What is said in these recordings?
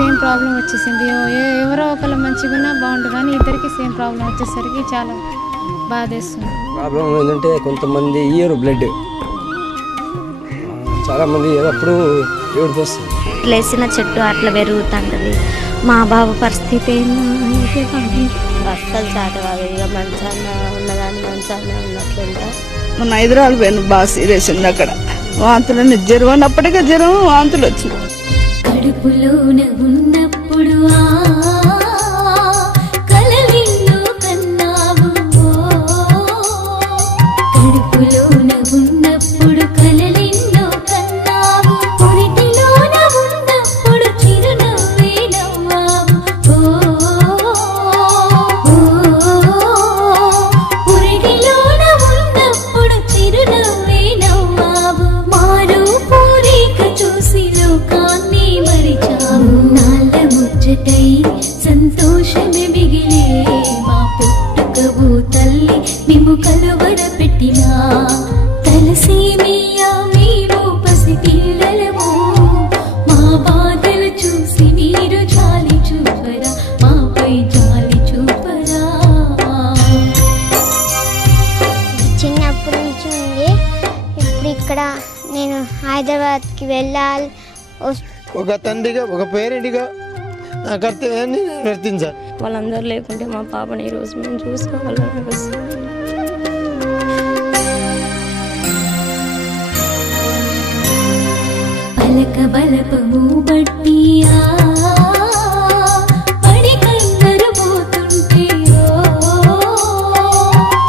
Same problem వచ్చేసింది. ఎవరో ఒకళ్ళు మంచిగా ఉన్నా బాగుండు, కానీ ఇద్దరికి సేమ్ ప్రాబ్లం వచ్చేసరికి చాలా బాధేస్తుంది. ప్రాబ్లం ఏంటంటే కొంతమంది ఇయర్ బ్లడ్, చాలామంది ఎప్పుడు ఏడిపోస్తుంది. లేసిన చెట్టు అట్లా పెరుగుతుంటుంది. మా బాబు పరిస్థితి అస్సలు చాటవాదు. ఇక మంచాన్న ఉన్నదాన్ని మంచాన్న ఉన్నట్లుంటా. మన హైదరాబాద్ పోయిన బాగా సీరియస్ ఉంది. అక్కడ వాంతులు జ్వరం, అప్పటికే జ్వరం వాంతులు వచ్చింది. కడుపులోన ఉన్నప్పుడు కలలిన్నో కన్నావు, కడుపులోన ఉన్నప్పుడు కలలిన్నో కన్నావు, పురిటిలోన ఉన్నప్పుడు చిరునవ్వే నవ్వావు, పురిటిలోన ఉన్నప్పుడు చిరునవ్వే నవ్వావు. మారు పూరిక చూసి లోకాన్ని మరిచావు, నాళ్ళ ముచ్చటై సంతోషమే మిగిలే మా పుట్టుకవు తల్లి మేము కలువర పెట్టినా. తలసేమియా మేము పసి పిల్లలము, మా బాధలు చూసి మీరు జాలి చూపరా, మాపై జాలి చూపరా. చిన్నప్పటి నుంచి ఉంది. ఇప్పుడు ఇక్కడ నేను హైదరాబాద్కి వెళ్ళాలి. ఒక తండ్రిగా, ఒక పేరెంట్గా నా కర్తవ్యాన్ని నిర్వర్తించాలి. వాళ్ళందరూ లేకుంటే మా పాపని ఈరోజు మేము చూసుకోవాలని వస్తుంది. పలక బలపము బట్టి పడి కందరు పోతుంటే,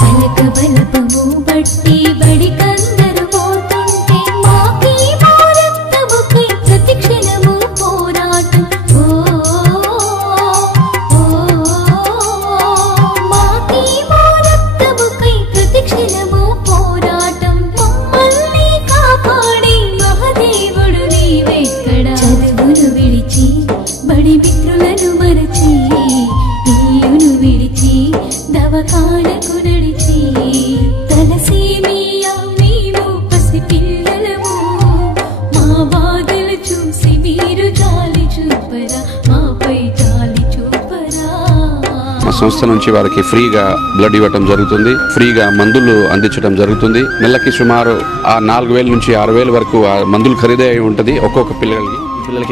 పలక బలపము బట్టి బడి కందరు పోతుంటే, మాకి భారతముకై ప్రతిక్షణము పోరాటం, మాకి భారతముకై ప్రతిక్షణము పోరాటం. మమ్మల్ని కాపాడి మహదేవుడు నీవెక్కడ, చదువును విడిచి బడి మిత్రులను మరచి, ఇల్లును విడిచి దవకాలకు నడిచి, తలసేమియా మేము పసి పిల్లలము, మా బాధలు చూసి మీరు జాలి చూపరా, మాపై జాలి చూపరా. మా సంస్థ నుంచి వారికి ఫ్రీగా బ్లడ్ ఇవ్వటం జరుగుతుంది, ఫ్రీగా మందులు అందించడం జరుగుతుంది. నెలకి సుమారు 4,000 నుంచి 6,000 వరకు ఆ మందులు ఖరీదే ఉంటుంది ఒక్కొక్క పిల్లలకి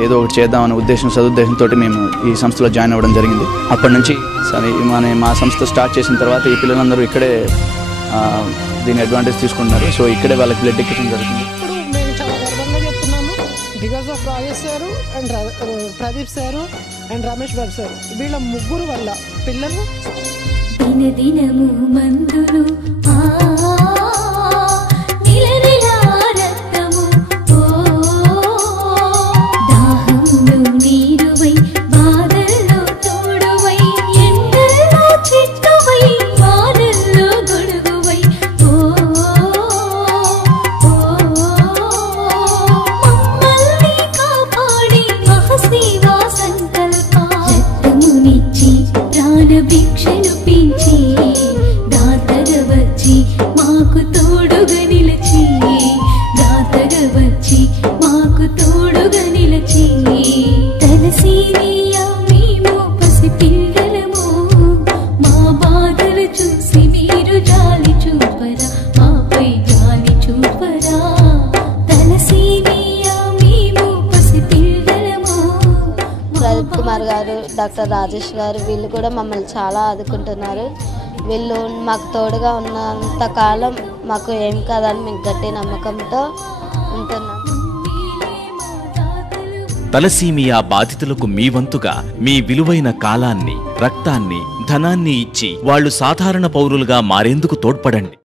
ఏదో ఒకటి చేద్దామనే సదుద్దేశంతో మేము ఈ సంస్థలో జాయిన్ అవ్వడం జరిగింది. అప్పటి నుంచి సరే మా సంస్థ స్టార్ట్ చేసిన తర్వాత ఈ పిల్లలందరూ ఇక్కడే దీని అడ్వాంటేజ్ తీసుకుంటున్నారు. సో ఇక్కడే వాళ్ళకి బ్లడ్ ఎక్కించడం జరుగుతుంది. ఇప్పుడు మేము చాలా గర్వంగా చెప్తున్నాము, because of Rajesh sir and Pradeep sir and Ramesh Babu sir, వీళ్ళ ముగ్గురు వల్ల పిల్లలు దినదినము మందులు రక్తము, దాహంలో నీరువై బాధల్లో తోడువై, ఎండల్లో చెట్టువై వానల్లో గొడుగువై, మమ్మల్ని కాపాడి మహశివా సంకల్ప, రక్తమునిచ్చి ప్రాణభిక్షను పించి, దాతగా వచ్చి మాకు తోడుగా నిలిచి, దాతగా వచ్చి మాకు తోడుగా నిలిచి, తలసేమియా మేము పసి పిల్లలము, మా బాధలు చూసి మీరు జాలి చూపరా, మాపై జాలి చూపరా. తలసేమియా మేము పసి పిల్లలము. ప్రదీప్ కుమార్ గారు, డాక్టర్ రాజేష్ గారు వీళ్ళు కూడా మమ్మల్ని చాలా ఆదుకుంటున్నారు. వీళ్ళు మాకు తోడుగా ఉన్నంతకాలం మాకు ఏం కాదని మేము గట్టి నమ్మకంతో ఉంటున్నాం. తలసీమియా బాధితులకు మీ వంతుగా మీ విలువైన కాలాన్ని, రక్తాన్ని, ధనాన్ని ఇచ్చి వాళ్ళు సాధారణ పౌరులుగా మారేందుకు తోడ్పడండి.